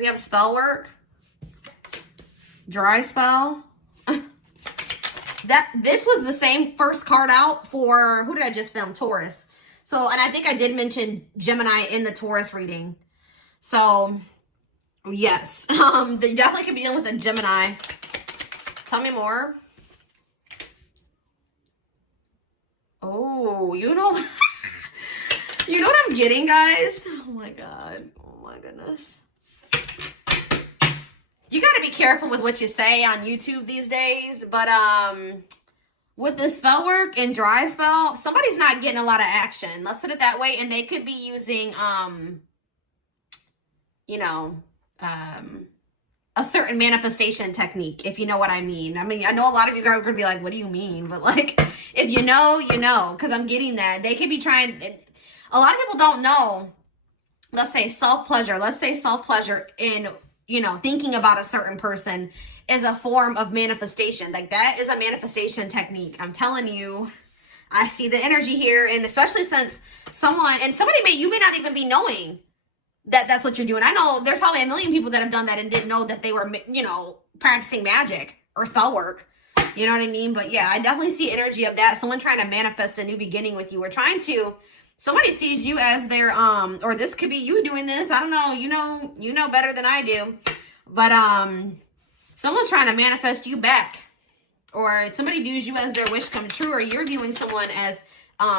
We have spell work. Dry spell. This was the same first card out for, who did I just film? Taurus. So, and I think I did mention Gemini in the Taurus reading. So, yes. They definitely could be dealing with a Gemini. Tell me more. Oh, you know, you know what I'm getting, guys? Oh my God. Oh my goodness. You got to be careful with what you say on YouTube these days, but with the spell work and dry spell, somebody's not getting a lot of action. Let's put it that way. And they could be using, you know, a certain manifestation technique, if you know what I mean. I mean, I know a lot of you guys are going to be like, what do you mean? But like, if you know, you know, because I'm getting that. They could be trying, a lot of people don't know, let's say self-pleasure. Let's say self-pleasure in, you know, thinking about a certain person is a form of manifestation. Like that is a manifestation technique. I'm telling you, I see the energy here. And especially since you may not even be knowing that that's what you're doing. I know there's probably a million people that have done that and didn't know that they were, you know, practicing magic or spell work. You know what I mean? But yeah, I definitely see energy of that. Someone trying to manifest a new beginning with you. Or trying to, somebody sees you as their, or this could be you doing this. I don't know. You know better than I do. But, someone's trying to manifest you back. Or somebody views you as their wish come true. Or you're viewing someone as,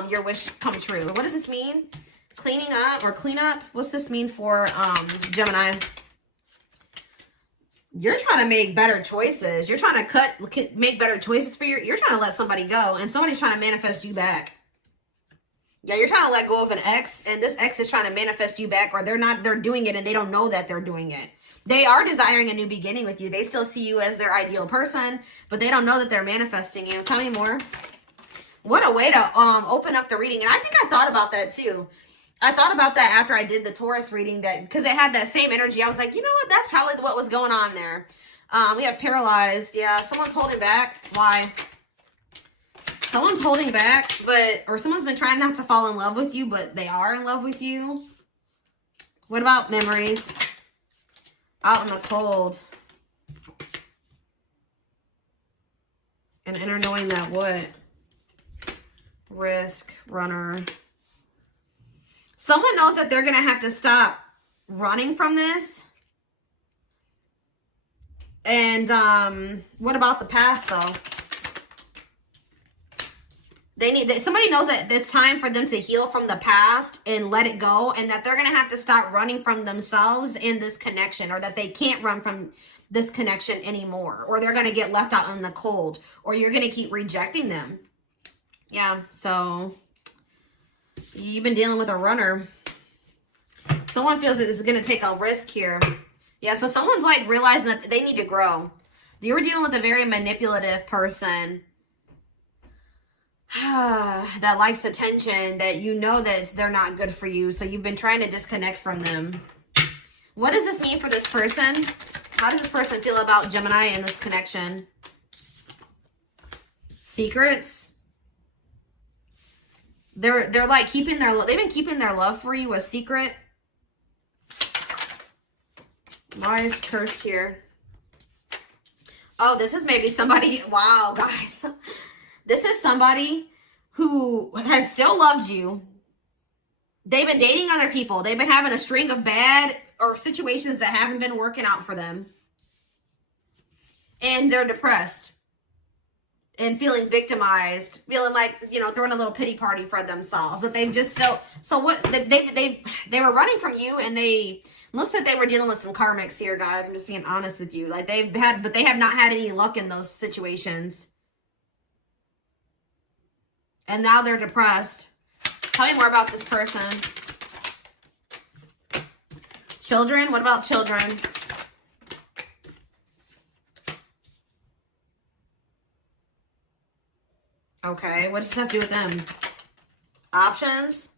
your wish come true. What does this mean? Cleaning up or clean up? What's this mean for, Gemini? You're trying to make better choices. You're trying to make better choices for you're trying to let somebody go. And somebody's trying to manifest you back. Yeah, you're trying to let go of an ex, and this ex is trying to manifest you back, or they're doing it and they don't know that they're doing it. They are desiring a new beginning with you. They still see you as their ideal person, but they don't know that they're manifesting you. Tell me more. What a way to open up the reading. And I think I thought about that too. I thought about that after I did the Taurus reading, that because it had that same energy. I was like, you know what? That's probably what was going on there. We have paralyzed. Yeah, someone's holding back. Why? Someone's holding back, or someone's been trying not to fall in love with you, but they are in love with you. What about memories? Out in the cold. An inner knowing that what? Risk, runner. Someone knows that they're going to have to stop running from this. And what about the past, though? Somebody knows that it's time for them to heal from the past and let it go, and that they're going to have to stop running from themselves in this connection, or that they can't run from this connection anymore, or they're going to get left out in the cold, or you're going to keep rejecting them. Yeah, so you've been dealing with a runner. Someone feels that it's going to take a risk here. Yeah, so someone's like realizing that they need to grow. You were dealing with a very manipulative person that likes attention, that you know that they're not good for you. So you've been trying to disconnect from them. What does this mean for this person? How does this person feel about Gemini and this connection? Secrets. They're like they've been keeping their love for you a secret. Why is cursed here? Oh, this is maybe somebody. Wow, guys. This is somebody who has still loved you. They've been dating other people. They've been having a string of bad or situations that haven't been working out for them. And they're depressed and feeling victimized, feeling like, you know, throwing a little pity party for themselves. But they've just so what they were running from you, and looks like they were dealing with some karmics here, guys. I'm just being honest with you. Like they have not had any luck in those situations. And now they're depressed. Tell me more about this person. Children? What about children? Okay, what does this have to do with them? Options?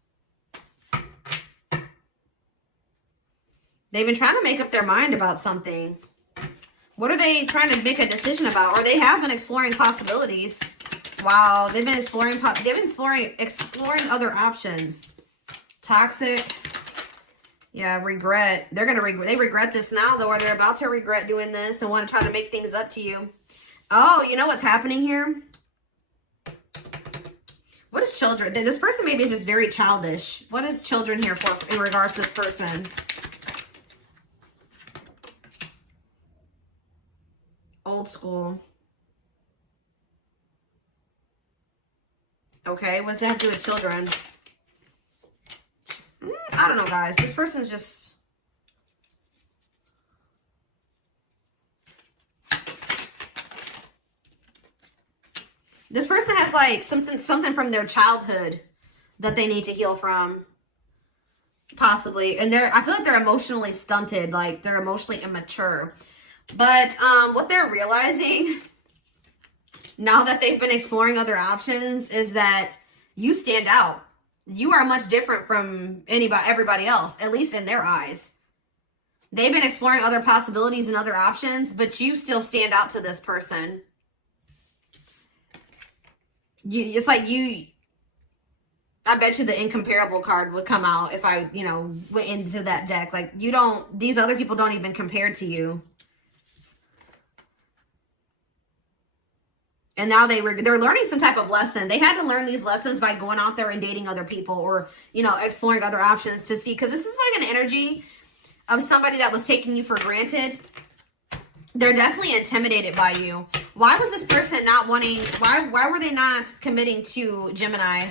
They've been trying to make up their mind about something. What are they trying to make a decision about? Or they have been exploring possibilities. Wow, they've been exploring other options. Toxic. Yeah, regret. They're going to regret. They regret this now, though, or they're about to regret doing this and want to try to make things up to you. Oh, you know what's happening here? What is children? This person maybe is just very childish. What is children here for in regards to this person? Old school. Okay, what's that have to do with children? I don't know, guys. This person's just... This person has like something from their childhood that they need to heal from. Possibly. And I feel like they're emotionally stunted, like they're emotionally immature. But what they're realizing now that they've been exploring other options is that you stand out. You are much different from everybody else, at least in their eyes. They've been exploring other possibilities and other options, but you still stand out to this person. It's like I bet you the incomparable card would come out if I, went into that deck. Like, these other people don't even compare to you. And now they're learning some type of lesson. They had to learn these lessons by going out there and dating other people or, exploring other options to see. Because this is like an energy of somebody that was taking you for granted. They're definitely intimidated by you. Why was this person not wanting... Why were they not committing to Gemini?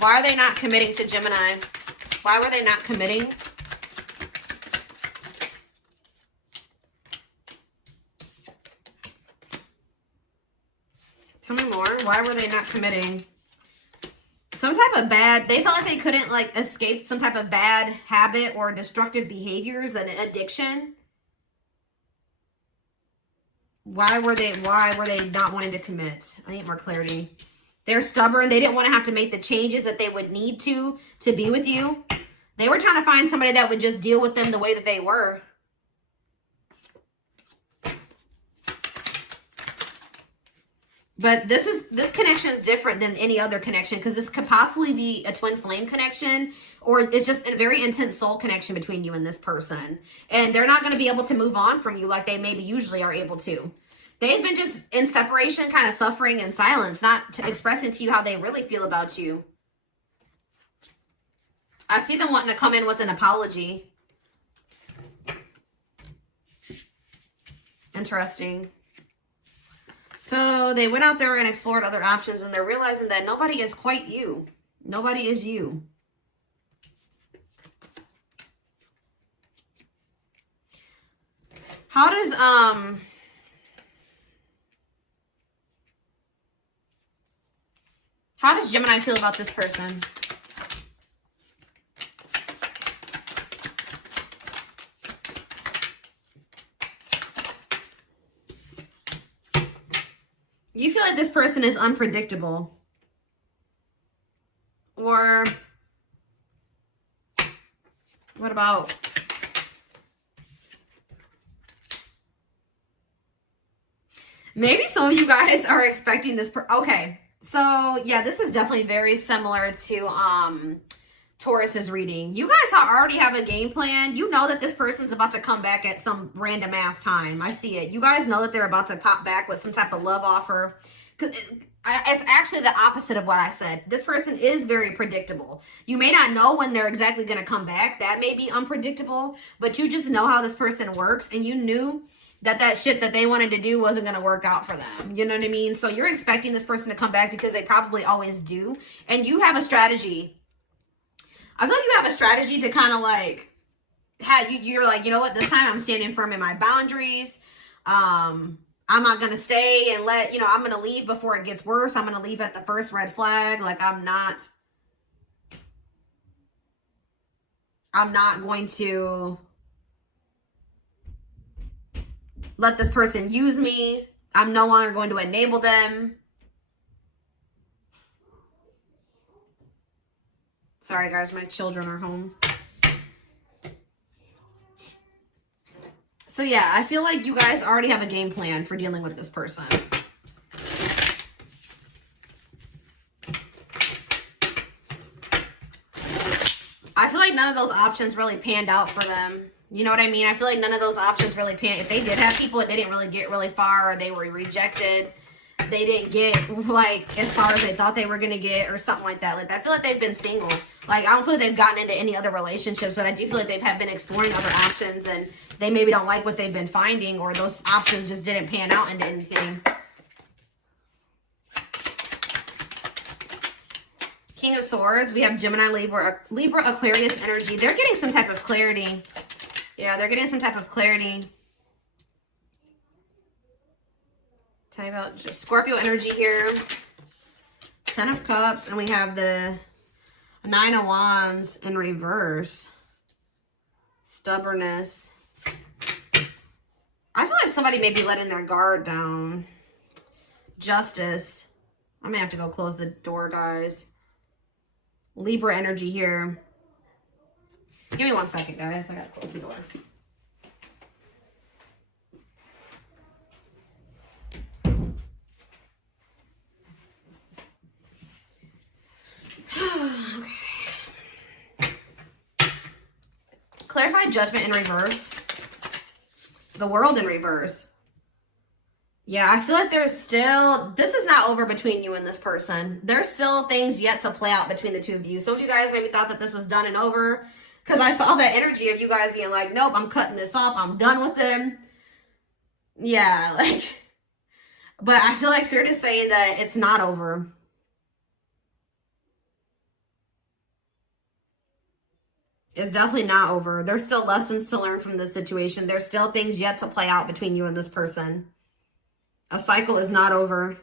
Why are they not committing to Gemini? Why were they not committing? Tell me more. Why were they not committing? Some type of they felt like they couldn't escape some type of bad habit or destructive behaviors and addiction. Why were they not wanting to commit? I need more clarity. They're stubborn. They didn't want to have to make the changes that they would need to be with you. They were trying to find somebody that would just deal with them the way that they were. But this connection is different than any other connection because this could possibly be a twin flame connection, or it's just a very intense soul connection between you and this person. And they're not going to be able to move on from you like they maybe usually are able to. They've been just in separation, kind of suffering in silence, not expressing to you how they really feel about you. I see them wanting to come in with an apology. Interesting. So they went out there and explored other options, and they're realizing that nobody is quite you. Nobody is you. How does Gemini feel about this person? You feel like this person is unpredictable. Or what about... Maybe some of you guys are expecting this... Okay, so yeah, this is definitely very similar to Taurus's reading. You guys already have a game plan. You know that this person's about to come back at some random ass time. I see it. You guys know that they're about to pop back with some type of love offer. Because it's actually the opposite of what I said. This person is very predictable. You may not know when they're exactly going to come back. That may be unpredictable. But you just know how this person works. And you knew that shit that they wanted to do wasn't going to work out for them. You know what I mean? So you're expecting this person to come back because they probably always do. And you have a strategy. I feel like you have a strategy to kind of like, you're like, you know what, this time I'm standing firm in my boundaries. I'm not going to stay and I'm going to leave before it gets worse. I'm going to leave at the first red flag. Like, I'm not going to let this person use me. I'm no longer going to enable them. Sorry, guys, my children are home. So yeah, I feel like you guys already have a game plan for dealing with this person. I feel like none of those options really panned out for them. You know what I mean? I feel like none of those options really panned. If they did have people, they didn't really get really far, or they were rejected. They didn't get, like, as far as they thought they were going to get, or something like that. Like, I feel like they've been single. Like, I don't feel like they've gotten into any other relationships, but I do feel like they've been exploring other options, and they maybe don't like what they've been finding, or those options just didn't pan out into anything. King of Swords. We have Gemini, Libra, Aquarius energy. They're getting some type of clarity. Yeah, they're getting some type of clarity. Tell you about just Scorpio energy here. 10 of Cups. And we have the 9 of Wands in reverse. Stubbornness. I feel like somebody may be letting their guard down. Justice. I may have to go close the door, guys. Libra energy here. Give me 1 second, guys. I gotta close the door. Okay. Clarified Judgment in reverse. The World in reverse. Yeah, I feel like there's still, this is not over between you and this person. There's still things yet to play out between the two of you. Some of you guys maybe thought that this was done and over, because I saw that energy of you guys being like, nope, I'm cutting this off. I'm done with them. Yeah, like, but I feel like Spirit is saying that it's not over. It's definitely not over. There's still lessons to learn from this situation. There's still things yet to play out between you and this person. A cycle is not over.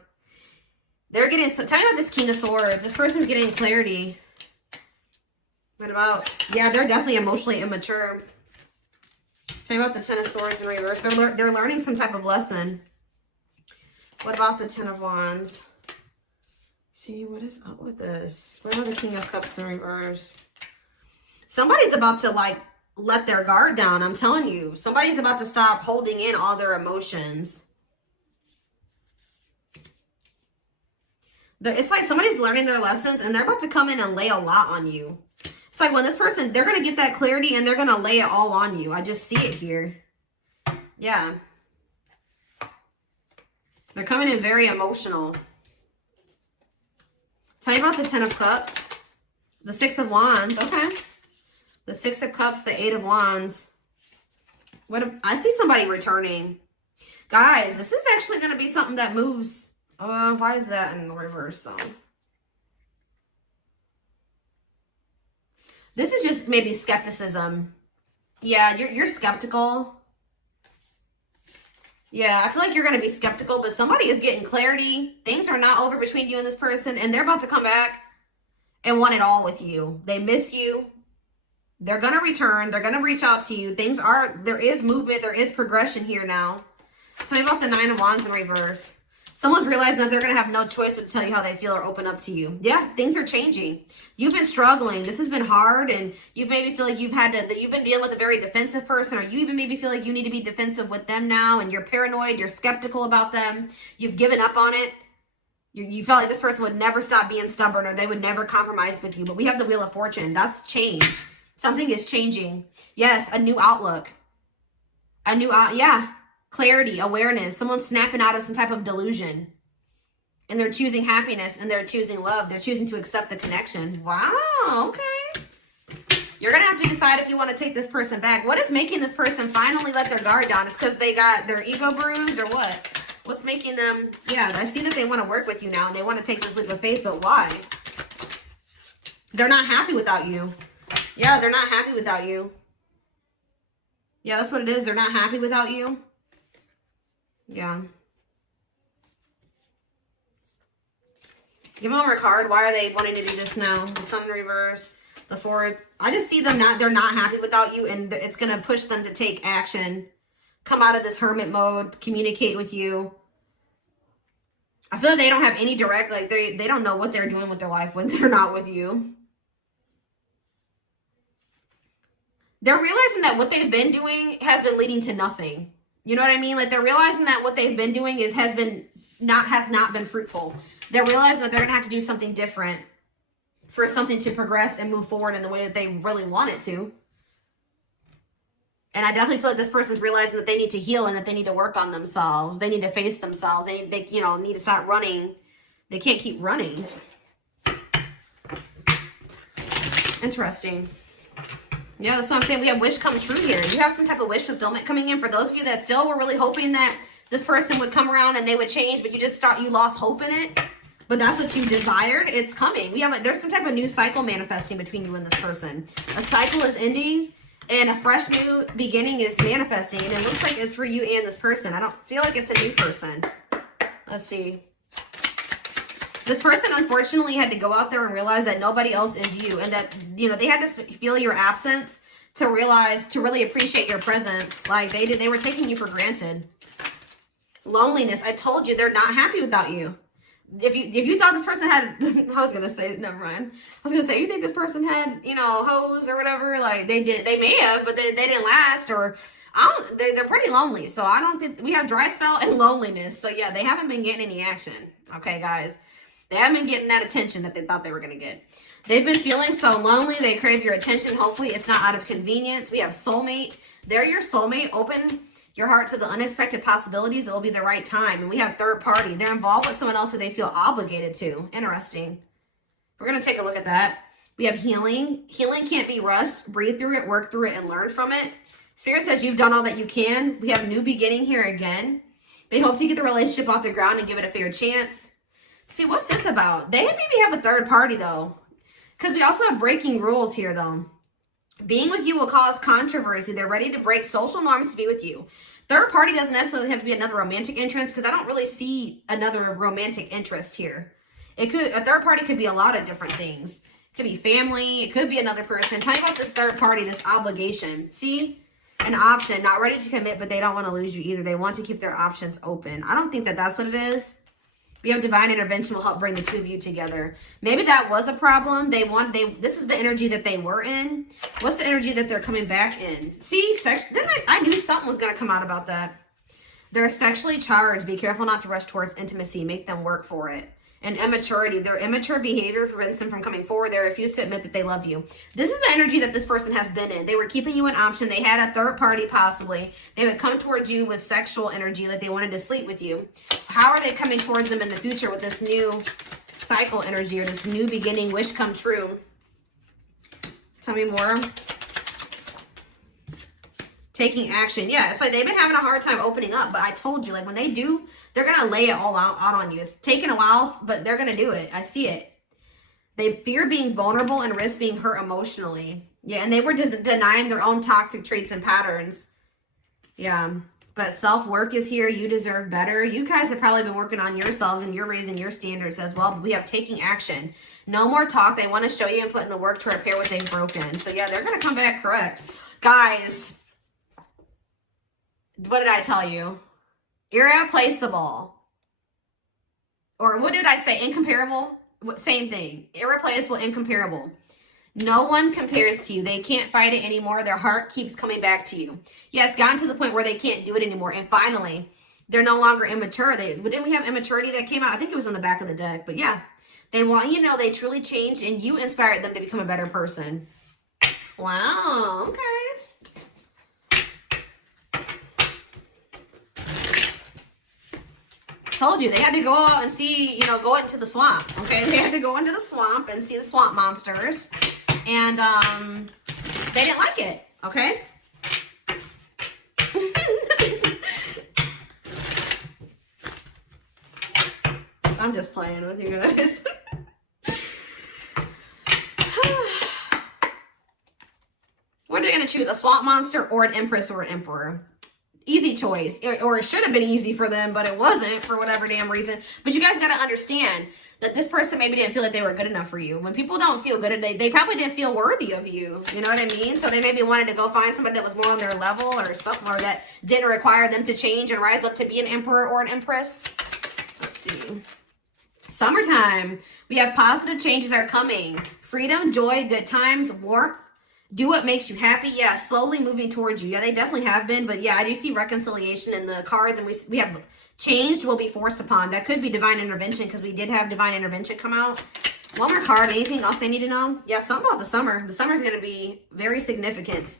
They're getting, so tell me about this King of Swords. This person's getting clarity. What about, yeah, they're definitely emotionally immature. Tell me about the 10 of Swords in reverse. They're learning some type of lesson. What about the 10 of Wands? See, what is up with this? What about the King of Cups in reverse? Somebody's about to, like, let their guard down. I'm telling you. Somebody's about to stop holding in all their emotions. It's like somebody's learning their lessons, and they're about to come in and lay a lot on you. It's like when this person, they're going to get that clarity, and they're going to lay it all on you. I just see it here. Yeah. They're coming in very emotional. Tell me about the 10 of Cups. The 6 of Wands. Okay. The 6 of Cups, the 8 of Wands. What if, I see somebody returning. Guys, this is actually going to be something that moves. Why is that in the reverse, though? This is just maybe skepticism. Yeah, you're skeptical. Yeah, I feel like you're going to be skeptical, but somebody is getting clarity. Things are not over between you and this person, and they're about to come back and want it all with you. They miss you. They're going to return. They're going to reach out to you. There is movement. There is progression here now. Tell me about the 9 of Wands in reverse. Someone's realizing that they're going to have no choice but to tell you how they feel or open up to you. Yeah, things are changing. You've been struggling. This has been hard, and you maybe feel like you've been dealing with a very defensive person, or you even maybe feel like you need to be defensive with them now, and you're paranoid, you're skeptical about them. You've given up on it. You felt like this person would never stop being stubborn, or they would never compromise with you. But we have the Wheel of Fortune. That's change. Something is changing. Yes, a new outlook. Yeah. Clarity, awareness. Someone's snapping out of some type of delusion. And they're choosing happiness, and they're choosing love. They're choosing to accept the connection. Wow, okay. You're going to have to decide if you want to take this person back. What is making this person finally let their guard down? Is because they got their ego bruised, or what? What's making them... Yeah, I see that they want to work with you now, and they want to take this leap of faith, but why? They're not happy without you. Yeah, they're not happy without you. Yeah, that's what it is. They're not happy without you. Yeah. Give them a card. Why are they wanting to do this now? The Sun in reverse. The 4. I just see them they're not happy without you, and it's going to push them to take action. Come out of this hermit mode. Communicate with you. I feel like they don't have any direct, like they don't know what they're doing with their life when they're not with you. they're realizing that what they've been doing has been leading to nothing. You know what I mean? Like, they're realizing that what they've been doing has not been fruitful. They're realizing that they're going to have to do something different for something to progress and move forward in the way that they really want it to. And I definitely feel like this person's realizing that they need to heal and that they need to work on themselves. They need to face themselves. They you know, need to stop running. They can't keep running. Interesting. Yeah, that's what I'm saying. We have wish come true here. You have some type of wish fulfillment coming in. For those of you that still were really hoping that this person would come around and they would change, but you lost hope in it. But that's what you desired. It's coming. There's some type of new cycle manifesting between you and this person. A cycle is ending and a fresh new beginning is manifesting. And it looks like it's for you and this person. I don't feel like it's a new person. Let's see. This person, unfortunately, had to go out there and realize that nobody else is you. And that, you know, they had to feel your absence to realize, to really appreciate your presence. Like, they were taking you for granted. Loneliness. I told you, they're not happy without you. If you thought this person had, I was going to say, never mind. I was going to say, you think this person had, you know, hoes or whatever? Like, they may have, but they didn't last. Or, they're pretty lonely. So, I don't think, we have dry spell and loneliness. So, yeah, they haven't been getting any action. Okay, guys. They haven't been getting that attention that they thought they were going to get. They've been feeling so lonely. They crave your attention. Hopefully, it's not out of convenience. We have soulmate. They're your soulmate. Open your heart to the unexpected possibilities. It will be the right time. And we have third party. They're involved with someone else who they feel obligated to. Interesting. We're going to take a look at that. We have healing. Healing can't be rushed. Breathe through it, work through it, and learn from it. Spirit says you've done all that you can. We have a new beginning here again. They hope to get the relationship off the ground and give it a fair chance. See, what's this about? They maybe have a third party, though. Because we also have breaking rules here, though. Being with you will cause controversy. They're ready to break social norms to be with you. Third party doesn't necessarily have to be another romantic interest, because I don't really see another romantic interest here. A third party could be a lot of different things. It could be family. It could be another person. Tell me about this third party, this obligation. See? An option. Not ready to commit, but they don't want to lose you either. They want to keep their options open. I don't think that that's what it is. We have divine intervention will help bring the two of you together. Maybe that was a problem. This is the energy that they were in. What's the energy that they're coming back in? See, I knew something was going to come out about that. They're sexually charged. Be careful not to rush towards intimacy. Make them work for it. And immaturity. Their immature behavior prevents them from coming forward. They refuse to admit that they love you. This is the energy that this person has been in. They were keeping you an option. They had a third party possibly. They would come towards you with sexual energy, like they wanted to sleep with you. How are they coming towards them in the future with this new cycle energy or this new beginning, wish come true? Tell me more. Taking action. Yeah, it's like they've been having a hard time opening up, but I told you, like, when they do, they're going to lay it all out on you. It's taking a while, but they're going to do it. I see it. They fear being vulnerable and risk being hurt emotionally. Yeah, and they were just denying their own toxic traits and patterns. Yeah, but self-work is here. You deserve better. You guys have probably been working on yourselves and you're raising your standards as well, but we have taking action. No more talk. They want to show you and put in the work to repair what they've broken. So, yeah, they're going to come back correct. Guys, what did I tell you? Irreplaceable. Or what did I say? Incomparable? Same thing. Irreplaceable, incomparable. No one compares to you. They can't fight it anymore. Their heart keeps coming back to you. Yeah, it's gotten to the point where they can't do it anymore. And finally, they're no longer immature. Didn't we have immaturity that came out? I think it was on the back of the deck. But yeah, they want you to know they truly changed and you inspired them to become a better person. Wow, okay. Told you, they had to go out and see, go into the swamp, okay? They had to go into the swamp and see the swamp monsters. And they didn't like it, okay? I'm just playing with you guys. What are they going to choose? A swamp monster or an empress or an emperor? Easy choice. Or it should have been easy for them, but it wasn't for whatever damn reason. But you guys got to understand that this person maybe didn't feel like they were good enough for you. When people don't feel good, they probably didn't feel worthy of you. You know what I mean? So they maybe wanted to go find somebody that was more on their level or something, or that didn't require them to change and rise up to be an emperor or an empress. Let's see. Summertime. We have positive changes are coming. Freedom, joy, good times, warmth, Do what makes you happy. Yeah, slowly moving towards you. Yeah, they definitely have been. But yeah, I do see reconciliation in the cards, and we have changed will be forced upon. That could be divine intervention because we did have divine intervention come out. One more card. Anything else they need to know? Yeah, something about the summer. The summer is going to be very significant.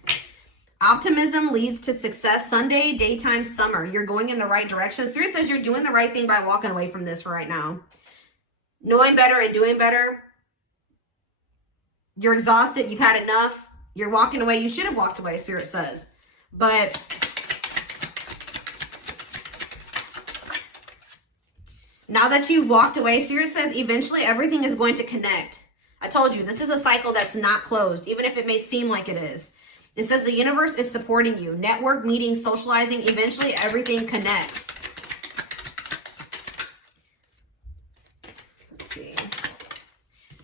Optimism leads to success. Sunday, daytime, summer. You're going in the right direction. Spirit says you're doing the right thing by walking away from this for right now. Knowing better and doing better. You're exhausted. You've had enough. You're walking away. You should have walked away, Spirit says. But now that you've walked away, Spirit says eventually everything is going to connect. I told you, this is a cycle that's not closed, even if it may seem like it is. It says the universe is supporting you. Network, meetings, socializing, eventually everything connects. Let's see.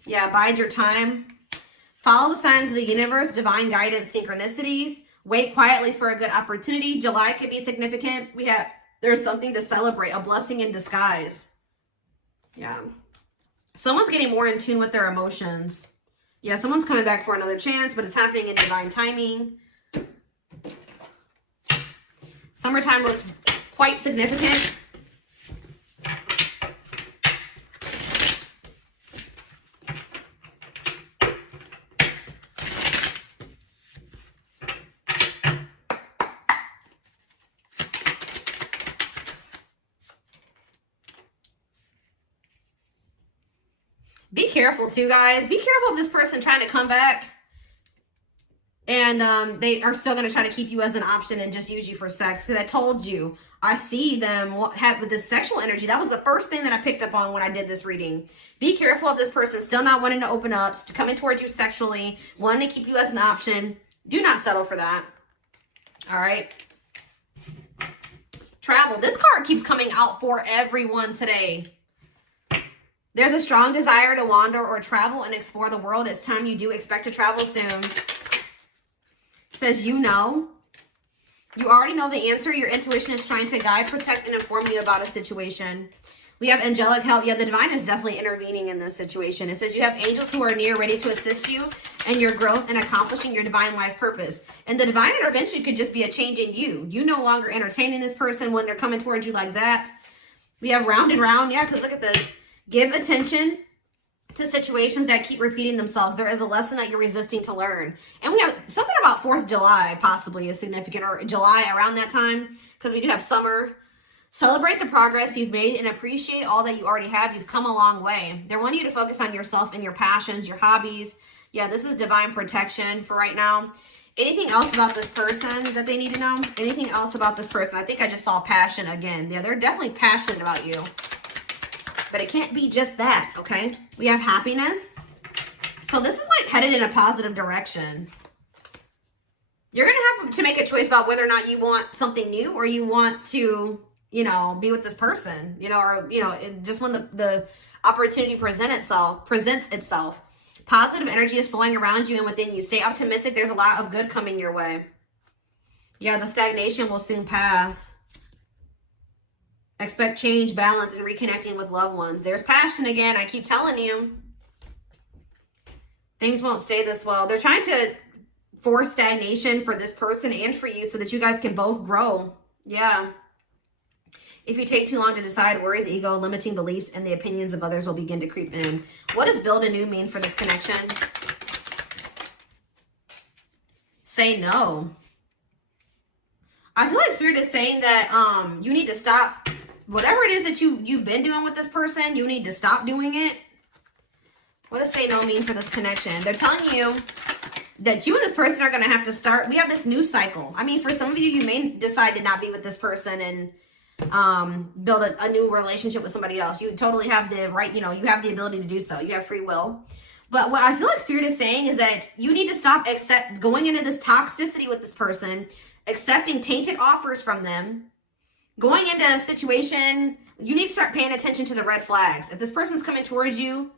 Yeah, bide your time. Follow the signs of the universe, divine guidance, synchronicities. Wait quietly for a good opportunity. July could be significant. There's something to celebrate, a blessing in disguise. Yeah. Someone's getting more in tune with their emotions. Yeah, someone's coming back for another chance, but it's happening in divine timing. Summertime looks quite significant. Be careful too, guys. Be careful of this person trying to come back and they are still going to try to keep you as an option and just use you for sex. Because I told you, I see them have with this sexual energy. That was the first thing that I picked up on when I did this reading. Be careful of this person still not wanting to open up, coming towards you sexually, wanting to keep you as an option. Do not settle for that. All right. Travel. This card keeps coming out for everyone today. There's a strong desire to wander or travel and explore the world. It's time you do expect to travel soon. It says you know. You already know the answer. Your intuition is trying to guide, protect, and inform you about a situation. We have angelic help. Yeah, the divine is definitely intervening in this situation. It says you have angels who are near, ready to assist you in your growth and accomplishing your divine life purpose. And the divine intervention could just be a change in you. You no longer entertaining this person when they're coming towards you like that. We have round and round. Yeah, because look at this. Give attention to situations that keep repeating themselves. There is a lesson that you're resisting to learn. And we have something about 4th of July possibly is significant, or July around that time, because we do have summer. Celebrate the progress you've made and appreciate all that you already have. You've come a long way. They want you to focus on yourself and your passions, your hobbies. Yeah, this is divine protection for right now. Anything else about this person that they need to know? Anything else about this person? I think I just saw passion again. Yeah, they're definitely passionate about you. But it can't be just that, okay? We have happiness. So this is like headed in a positive direction. You're going to have to make a choice about whether or not you want something new or you want to, you know, be with this person, you know, or, you know, just when the opportunity presents itself. Positive energy is flowing around you and within you. Stay optimistic. There's a lot of good coming your way. Yeah, the stagnation will soon pass. Expect change, balance, and reconnecting with loved ones. There's passion again. I keep telling you. Things won't stay this well. They're trying to force stagnation for this person and for you so that you guys can both grow. Yeah. If you take too long to decide, worries, ego, limiting beliefs, and the opinions of others will begin to creep in. What does build anew mean for this connection? Say no. I feel like Spirit is saying that you need to stop whatever it is that you've been doing with this person. You need to stop doing it. What does say no mean for this connection? They're telling you that you and this person are going to have to start. We have this new cycle. I mean, for some of you, you may decide to not be with this person and build a new relationship with somebody else. You totally have the right, you know, you have the ability to do so. You have free will. But what I feel like Spirit is saying is that you need to stop going into this toxicity with this person, accepting tainted offers from them, going into a situation. You need to start paying attention to the red flags. If this person's coming towards you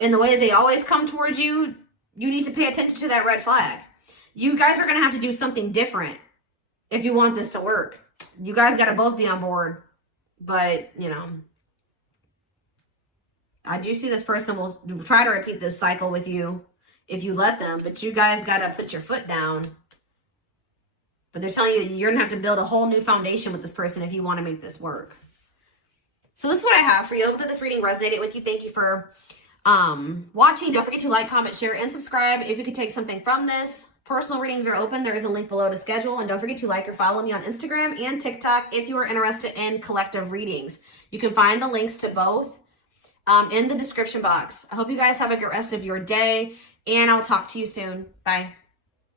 in the way that they always come towards you, you need to pay attention to that red flag. You guys are going to have to do something different if you want this to work. You guys got to both be on board. But, you know, I do see this person will try to repeat this cycle with you. if you let them, but you guys got to put your foot down. But they're telling you you're going to have to build a whole new foundation with this person if you want to make this work. So this is what I have for you. I hope that this reading resonated with you. Thank you for watching. Don't forget to like, comment, share, and subscribe if you could take something from this. Personal readings are open. There is a link below to schedule. And don't forget to like or follow me on Instagram and TikTok if you are interested in collective readings. You can find the links to both in the description box. I hope you guys have a good rest of your day, and I'll talk to you soon. Bye.